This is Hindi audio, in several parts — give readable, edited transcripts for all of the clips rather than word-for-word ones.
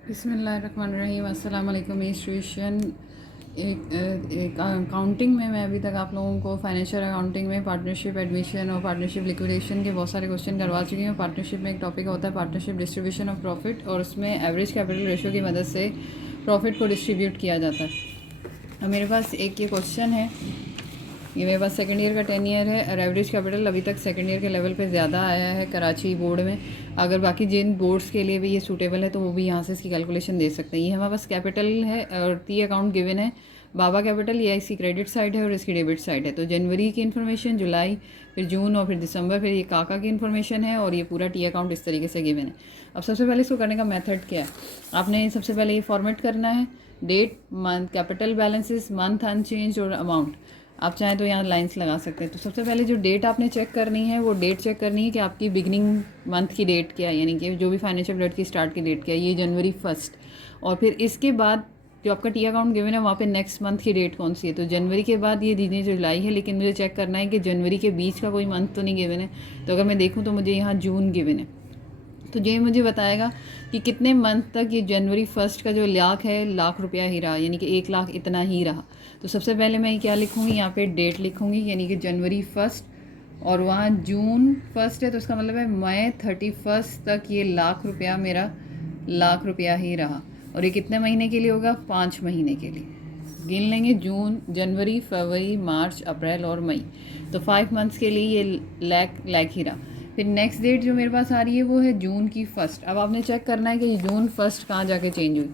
बिस्मिल्लाहिर्रहमानिर्रहीम। अस्सलाम वालेकुम। इंस्टीट्यूशन एक अकाउंटिंग में मैं अभी तक आप लोगों को फाइनेंशियल अकाउंटिंग में पार्टनरशिप एडमिशन और पार्टनरशिप लिक्विडेशन के बहुत सारे क्वेश्चन करवा चुकी हूँ। पार्टनरशिप में एक टॉपिक होता है पार्टनरशिप डिस्ट्रीब्यूशन ऑफ प्रॉफिट, और उसमें एवरेज कैपिटल रेशियो की मदद से प्रॉफिट को डिस्ट्रीब्यूट किया जाता है। अब मेरे पास एक ये क्वेश्चन है, ये मेरे पास सेकंड ईयर का 10 ईयर है और एवरेज कैपिटल अभी तक सेकंड ईयर के लेवल पे ज़्यादा आया है कराची बोर्ड में। अगर बाकी जिन बोर्ड्स के लिए भी ये सूटेबल है तो वो भी यहाँ से इसकी कैलकुलेशन दे सकते हैं। ये हमारे पास कैपिटल है और 3 अकाउंट गिवन है। बाबा कैपिटल ये इसकी क्रेडिट साइड है और इसकी डेबिट साइड है। तो जनवरी की इन्फॉर्मेशन, जुलाई, फिर जून और फिर दिसंबर, फिर ये काका की इन्फॉर्मेशन है और ये पूरा टी अकाउंट इस तरीके से गिवन है। अब सबसे पहले इसको करने का मेथड क्या है, आपने सबसे पहले ये फॉर्मेट करना है, date, month, capital balances, month unchanged और अमाउंट। आप चाहें तो यहाँ लाइंस लगा सकते हैं। तो सबसे पहले जो डेट आपने चेक करनी है वो डेट चेक करनी है कि आपकी बिगनिंग मंथ की डेट क्या है, यानी कि जो भी फाइनेंशियल डेट की स्टार्ट की डेट क्या है, ये जनवरी 1। और फिर इसके बाद जो आपका टी अकाउंट गिवन है वहाँ पे नेक्स्ट मंथ की डेट कौन सी है। तो जनवरी के बाद ये दीजिए जुलाई है, लेकिन मुझे चेक करना है कि जनवरी के बीच का कोई मंथ तो नहीं गिवन है। तो अगर मैं देखूँ तो मुझे यहाँ जून गिवन है। तो ये मुझे बताएगा कि कितने मंथ तक ये जनवरी 1 का जो लाख है, लाख रुपया ही रहा, यानी कि 1 लाख इतना ही रहा। तो सबसे पहले मैं क्या लिखूँगी, यहाँ पे डेट लिखूँगी, यानी कि जनवरी 1 और वहाँ जून 1 है, तो इसका मतलब है मई 31 तक ये लाख रुपया मेरा लाख रुपया ही रहा। और ये कितने महीने के लिए होगा, 5 महीने के लिए। गिन लेंगे, जून, जनवरी, फरवरी, मार्च, अप्रैल और मई। तो 5 मंथ्स के लिए ये लाख ही रहा। फिर नेक्स्ट डेट जो मेरे पास आ रही है वो है जून की 1। अब आपने चेक करना है कि जून 1 कहाँ जाके चेंज हुई।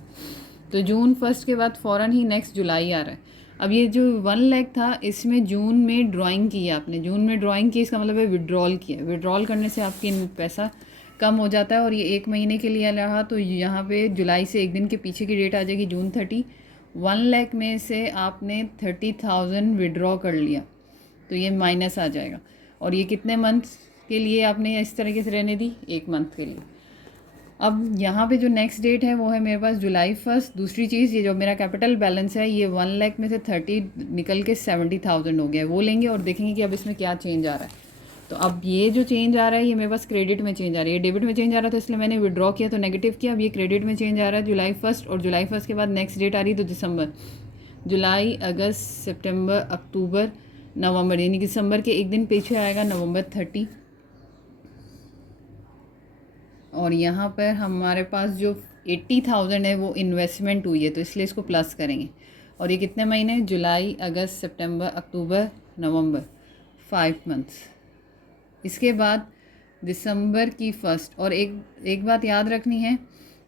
तो जून 1 के बाद फ़ौरन ही नेक्स्ट जुलाई आ रहा है। अब ये जो 1 लाख था इसमें जून में ड्राइंग की है आपने, जून में ड्राइंग की, इसका मतलब है विड्रॉल किया। विड्रॉल करने से आपकी पैसा कम हो जाता है और ये 1 महीने के लिए रहा। तो यहाँ पे जुलाई से एक दिन के पीछे की डेट आ जाएगी जून 30। 1 लाख में से आपने 30,000 विड्रॉ कर लिया तो ये माइनस आ जाएगा। और ये कितने मंथ्स के लिए आपने इस तरीके से रहने दी, 1 मंथ के लिए। अब यहाँ पे जो नेक्स्ट डेट है वो है मेरे पास जुलाई 1। दूसरी चीज़, ये जो मेरा कैपिटल बैलेंस है ये 1 लाख में से 30 निकल के 70,000 हो गया है, वो लेंगे और देखेंगे कि अब इसमें क्या चेंज आ रहा है। तो अब ये जो चेंज आ रहा है ये मेरे पास क्रेडिट में चेंज आ रही है। डेबिट में चेंज आ रहा था इसलिए मैंने विड्रॉ किया तो नेगेटिव किया। अब ये क्रेडिट में चेंज आ रहा है जुलाई 1, और जुलाई 1 के बाद नेक्स्ट डेट आ रही है तो दिसंबर, जुलाई, अगस्त, सितंबर, अक्टूबर, नवंबर, यानी कि दिसंबर के एक दिन पीछे आएगा नवंबर 30। और यहाँ पर हमारे पास जो 80,000 है वो इन्वेस्टमेंट हुई है तो इसलिए इसको प्लस करेंगे। और ये कितने महीने, जुलाई, अगस्त, सितंबर, अक्टूबर, नवंबर, 5 मंथ्स। इसके बाद दिसंबर की 1। और एक बात याद रखनी है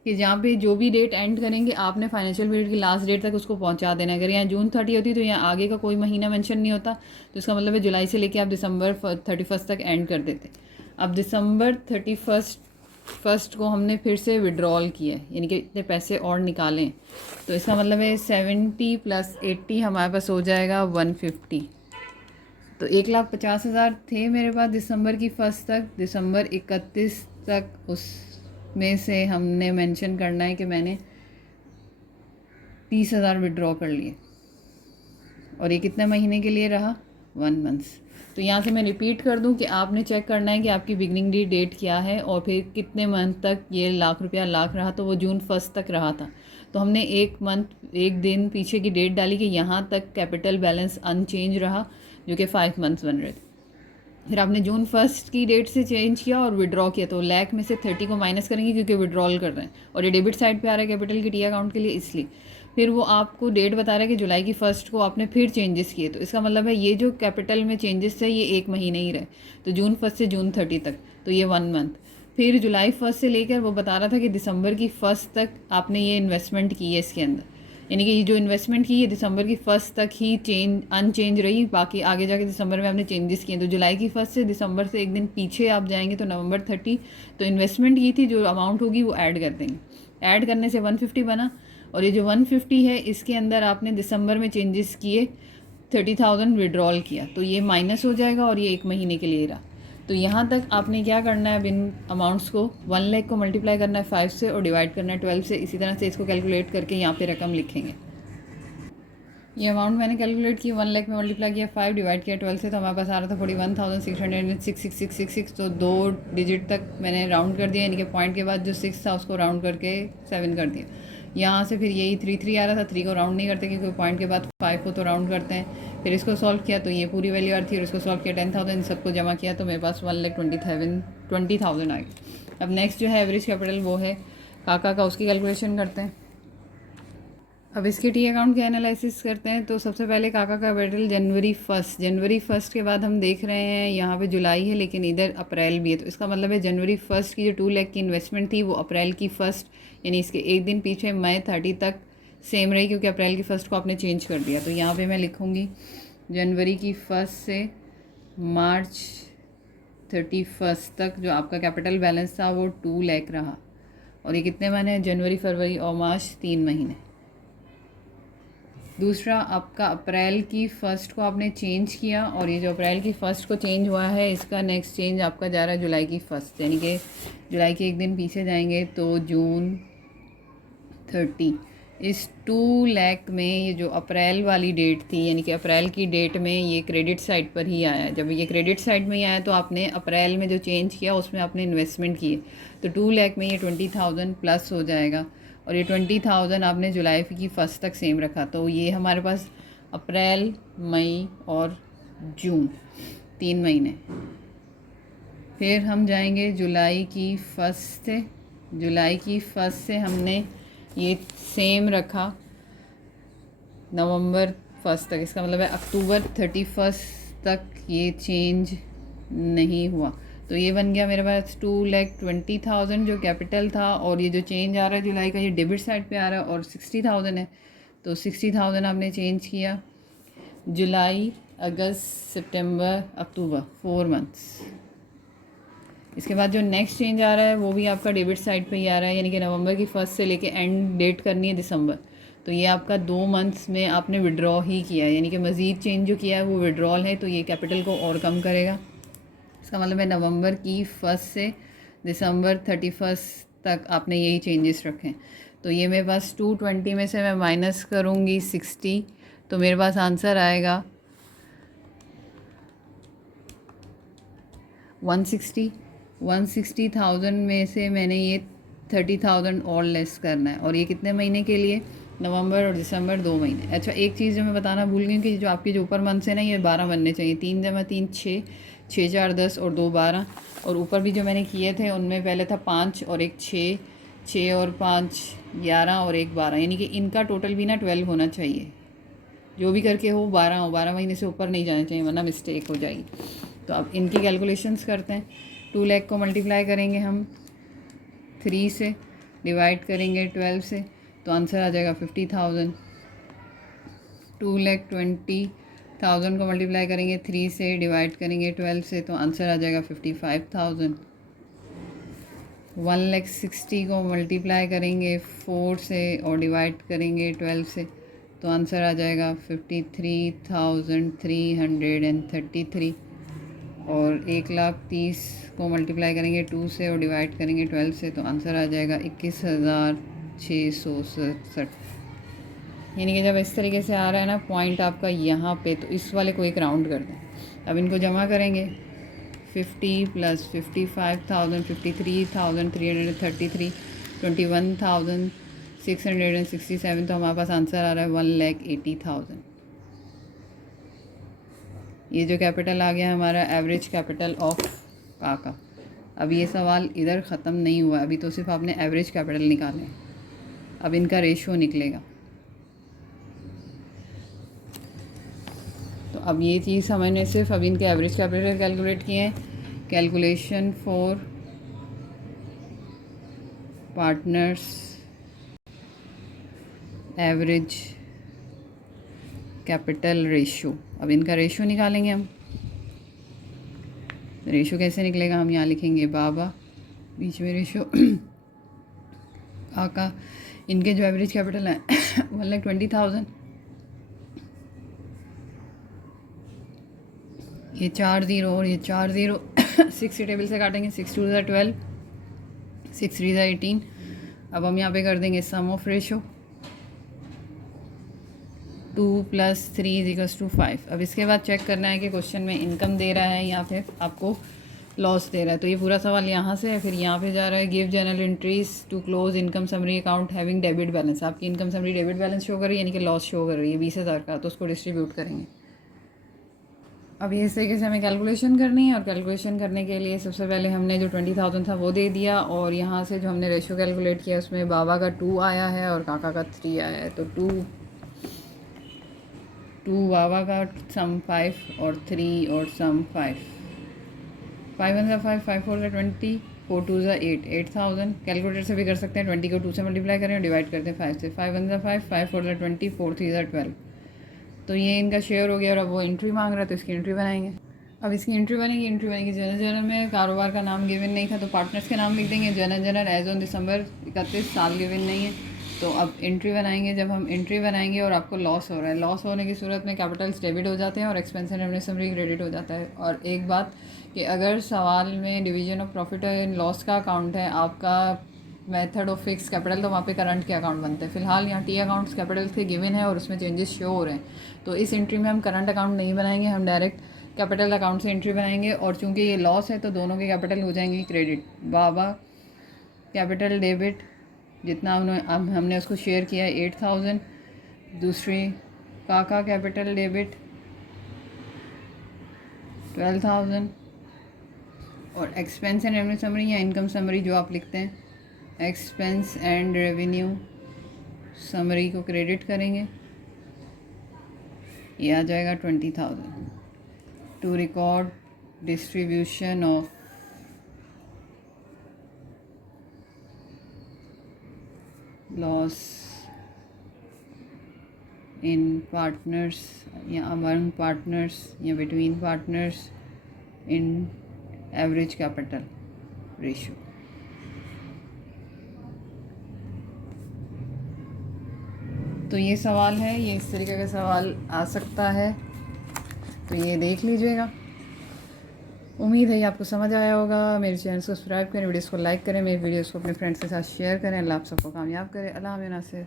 कि जहाँ पे जो भी डेट एंड करेंगे आपने फाइनेंशियल पीरियड की लास्ट डेट तक उसको पहुँचा देना है। अगर यहाँ जून 30 होती तो यहाँ आगे का कोई महीना मेंशन नहीं होता, तो इसका मतलब है जुलाई से लेके आप दिसंबर 31 तक एंड कर देते। अब दिसंबर 31 को हमने फिर से विड्रॉल किया है, यानी कि इतने पैसे और निकालें, तो इसका मतलब है 70 + 80 हमारे पास हो जाएगा 150। तो 1,50,000 थे मेरे पास दिसंबर की 1 तक। दिसंबर 31 तक उसमें से हमने मेंशन करना है कि मैंने 30,000 विड्रॉ कर लिए। और ये कितने महीने के लिए रहा, 1 मंथ्स। तो यहाँ से मैं रिपीट कर दूँ कि आपने चेक करना है कि आपकी बिगनिंग डेट क्या है और फिर कितने मंथ तक ये लाख रुपया लाख रहा। तो वो जून 1 तक रहा था, तो हमने 1 मंथ 1 दिन पीछे की डेट डाली कि यहाँ तक कैपिटल बैलेंस अनचेंज रहा, जो कि 5 मंथ्स बन रहे थे। फिर आपने जून 1 की डेट से चेंज किया और विड्रॉ किया, तो लाख में से 30 को माइनस करेंगे क्योंकि विड्रॉल कर रहे हैं और ये डेबिट साइड पे आ रहा है कैपिटल की टी अकाउंट के लिए, इसलिए। फिर वो आपको डेट बता रहा है कि जुलाई की 1 को आपने फिर चेंजेस किए, तो इसका मतलब है ये जो कैपिटल में चेंजेस थे ये 1 महीने ही रहे, तो जून 1 से जून 30 तक, तो ये 1 मंथ। फिर जुलाई 1 से लेकर वो बता रहा था कि दिसंबर की 1 तक आपने ये इन्वेस्टमेंट की है इसके अंदर, यानी कि ये जो इन्वेस्टमेंट की है दिसंबर की 1 तक ही अनचेंज रही, बाकी आगे जाके दिसंबर में आपने चेंजेस किए। तो जुलाई की 1 से दिसंबर से एक दिन पीछे आप जाएंगे तो नवंबर 30, तो इन्वेस्टमेंट की थी जो अमाउंट होगी वो ऐड कर देंगे। ऐड करने से 150 बना, और ये जो 150 है इसके अंदर आपने दिसंबर में चेंजेस किए, 30,000 विड्रॉल किया, तो ये माइनस हो जाएगा और ये 1 महीने के लिए रहा। तो यहाँ तक आपने क्या करना है, अब इन अमाउंट्स को 1 लाख को मल्टीप्लाई करना है 5 से और डिवाइड करना है 12 से। इसी तरह से इसको कैलकुलेट करके यहाँ पे रकम लिखेंगे। ये अमाउंट मैंने कैलकुलेट की 1 लाख में मल्टीप्लाई किया 5 डिवाइड किया 12 से, तो हमारे पास आ रहा था 41,666,666, तो 2 डिजिट तक मैंने राउंड कर दिया, यानी कि पॉइंट के बाद जो 6 था उसको राउंड करके 7 कर दिया। यहाँ से फिर यही 3 आ रहा था, 3 को राउंड नहीं करते क्योंकि पॉइंट के बाद 5 को तो राउंड करते हैं। फिर इसको सॉल्व किया तो ये पूरी वैल्यू आ रही थी, और इसको सॉल्व किया 10,000, सबको जमा किया तो मेरे पास 1,20,000 आ गई। अब नेक्स्ट जो है एवरेज कैपिटल, वो है काका का, उसकी कैलकुलेशन करते हैं। अब इसके टी अकाउंट के एनालिसिस करते हैं। तो सबसे पहले काका का कैपिटल जनवरी फर्स्ट के बाद हम देख रहे हैं यहाँ पे जुलाई है लेकिन इधर अप्रैल भी है, तो इसका मतलब है जनवरी फर्स्ट की जो 2 लाख की इन्वेस्टमेंट थी वो अप्रैल की फर्स्ट, यानी इसके एक दिन पीछे मई 30 तक सेम रही, क्योंकि अप्रैल की फर्स्ट को आपने चेंज कर दिया। तो यहाँ पर मैं लिखूँगी जनवरी की फर्स्ट से मार्च 31 तक जो आपका कैपिटल बैलेंस था वो 2 लाख रहा। और ये कितने महीने हैं? जनवरी, फरवरी और मार्च, 3 महीने। दूसरा, आपका अप्रैल की फर्स्ट को आपने चेंज किया, और ये जो अप्रैल की फर्स्ट को चेंज हुआ है इसका नेक्स्ट चेंज आपका जा रहा है जुलाई की फर्स्ट, यानी कि जुलाई के एक दिन पीछे जाएंगे तो जून 30। इस 2 लाख में ये जो अप्रैल वाली डेट थी, यानी कि अप्रैल की डेट में ये क्रेडिट साइड पर ही आया। जब ये क्रेडिट साइड में ही आया तो आपने अप्रैल में जो चेंज किया उसमें आपने इन्वेस्टमेंट किए, तो 2 लाख में ये 20,000 प्लस हो जाएगा, और ये 20,000 आपने जुलाई की फर्स्ट तक सेम रखा। तो ये हमारे पास अप्रैल, मई और जून 3 महीने। फिर हम जाएंगे जुलाई की फर्स्ट से, जुलाई की फर्स्ट से हमने ये सेम रखा नवंबर फर्स्ट तक, इसका मतलब है अक्टूबर 31 तक ये चेंज नहीं हुआ। तो ये बन गया मेरे पास 2,20,000 जो कैपिटल था, और ये जो चेंज आ रहा है जुलाई का ये डेबिट साइड पे आ रहा है, और 60,000 है, तो 60,000 आपने चेंज किया जुलाई, अगस्त, सितंबर, अक्टूबर, 4 मंथ्स। इसके बाद जो नेक्स्ट चेंज आ रहा है वो भी आपका डेबिट साइड पे ही आ रहा है, यानी कि नवंबर की फर्स्ट से लेके एंड डेट करनी है दिसंबर, तो ये आपका 2 मंथ्स में आपने विड्रॉ ही किया है, यानी कि मज़ीद चेंज जो किया है वो विड्रॉल है, तो ये कैपिटल को और कम करेगा। इसका मतलब है नवंबर की फर्स्ट से दिसंबर 31 तक आपने यही चेंजेस रखे। तो ये मेरे पास 220 में से मैं माइनस करूँगी 60, तो मेरे पास आंसर आएगा 160,000 में से मैंने ये 30,000 और लेस करना है, और ये कितने महीने के लिए? नवंबर और दिसंबर, 2 महीने। अच्छा, एक चीज़ जो मैं बताना भूल गई कि जो आपके जो ऊपर मंथ्स है ना, ये 12 बनने चाहिए। 3 जमा 3 6, 6 4 10 और 2 12, और ऊपर भी जो मैंने किए थे उनमें पहले था 5 और एक 6, 6 और 5 11 और एक 12, यानी कि इनका टोटल भी ना 12 होना चाहिए। जो भी करके हो 12 हो, 12 महीने से ऊपर नहीं जाना चाहिए वरना मिस्टेक हो जाएगी। तो अब इनकी कैलकुलेशंस करते हैं। 2 लाख को मल्टीप्लाई करेंगे हम 3 से, डिवाइड करेंगे 12 से, तो आंसर आ जाएगा 50,000। 2,20,000 को मल्टीप्लाई करेंगे 3 से, डिवाइड करेंगे 12 से, तो आंसर आ जाएगा 55,000। 1,60,000 को मल्टीप्लाई करेंगे 4 से और डिवाइड करेंगे 12 से, तो आंसर आ जाएगा 53,333। और 1,30,000 को मल्टीप्लाई करेंगे 2 से और डिवाइड करेंगे 12 से, तो आंसर आ जाएगा 21,667। यानी कि जब इस तरीके से आ रहा है ना पॉइंट आपका यहाँ पे, तो इस वाले को एक राउंड कर दें। अब इनको जमा करेंगे 50 + 55,000, 53,333, 21,667, तो हमारे पास आंसर आ रहा है 1,80,000। ये जो कैपिटल आ गया हमारा एवरेज कैपिटल ऑफ काका। अब ये सवाल इधर ख़त्म नहीं हुआ, अभी तो सिर्फ आपने एवरेज कैपिटल निकाले, अब इनका रेशियो निकलेगा। तो अब ये चीज़ समझने सिर्फ अब इनके एवरेज कैपिटल कैलकुलेट किए हैं। Calculation for partners average capital ratio, अब इनका रेशियो निकालेंगे हम। रेशियो कैसे निकलेगा? हम यहाँ लिखेंगे बाबा, बीच में रेशियो काका। इनके जो एवरेज कैपिटल है 1,20,000, ये 4 0 और ये 4 0 6 टेबल से काटेंगे, 6 2 12, 6 3 18। अब हम यहाँ पे कर देंगे सम ऑफ रेशो, 2 + 3 = 5। अब इसके बाद चेक करना है कि क्वेश्चन में इनकम दे रहा है या फिर आपको लॉस दे रहा है। तो ये पूरा सवाल यहाँ से है, फिर यहाँ पे जा रहा है give general entries to close income summary account having debit balance. आपकी income summary debit balance show कर रही है, यानी कि लॉस शो कर रही है 20,000 का, तो उसको डिस्ट्रीब्यूट करेंगे। अब इस तरीके से हमें कैलकुलेशन करनी है, और कैलकुलेशन करने के लिए सबसे पहले हमने जो 20,000 था वो दे दिया, और यहाँ से जो हमने रेशो कैलकुलेट किया उसमें बाबा का 2 आया है और काका का 3 आया है। तो 2 बाबा का सम 5 और 3 और सम 5। 5 1 5, 5 4 20, 4 2 8, 8,000। कैलकुलेटर से भी कर सकते हैं, 20 को 2 से मल्टीप्लाई करें और डिवाइड करते हैं 5 से। 5 1 5, 5 4 20, 4 3 12। तो ये इनका शेयर हो गया, और अब वो एंट्री मांग रहा है तो इसकी एंट्री बनाएंगे। अब इसकी एंट्री बनेगी जनरल में कारोबार का नाम गिवन नहीं था तो पार्टनर्स के नाम लिख देंगे। जनरल एज ऑन दिसंबर 31 साल गिवन नहीं है, तो अब एंट्री बनाएंगे। जब हम एंट्री बनाएंगे और आपको लॉस हो रहा है, लॉस होने की सूरत में कैपिटल्स डेबिट हो जाते हैं और expense and revenue summary credit हो जाता है। और एक बात कि अगर सवाल में division of profit and loss का अकाउंट है, आपका मेथड ऑफ फिक्स कैपिटल, तो वहाँ पे करंट के अकाउंट बनते हैं। फिलहाल यहाँ टी अकाउंट्स कैपिटल के गिवन है और उसमें चेंजेस शो हो रहे हैं, तो इस एंट्री में हम करंट अकाउंट नहीं बनाएंगे, हम डायरेक्ट कैपिटल अकाउंट से एंट्री बनाएंगे। और चूंकि ये लॉस है तो दोनों के कैपिटल हो जाएंगे क्रेडिट। बाबा कैपिटल डेबिट जितना हमने उसको शेयर किया है 8,000। दूसरी काका कैपिटल डेबिट 12,000। और एक्सपेंस एंड रेवेन्यू समरी या इनकम समरी जो आप लिखते हैं, एक्सपेंस एंड रेवेन्यू समरी को क्रेडिट करेंगे, ये आ जाएगा 20,000। To record distribution of loss in partners या अमंग पार्टनर्स या between partners in average capital ratio. तो ये सवाल है, ये इस तरीके का सवाल आ सकता है, तो ये देख लीजिएगा। उम्मीद है ये आपको समझ आया होगा। मेरे चैनल को सब्सक्राइब करें, वीडियोस को लाइक करें, मेरे वीडियोस को अपने फ्रेंड्स के साथ शेयर करें। अल्लाह आप सबको कामयाब करें। अल्लाह नासिर।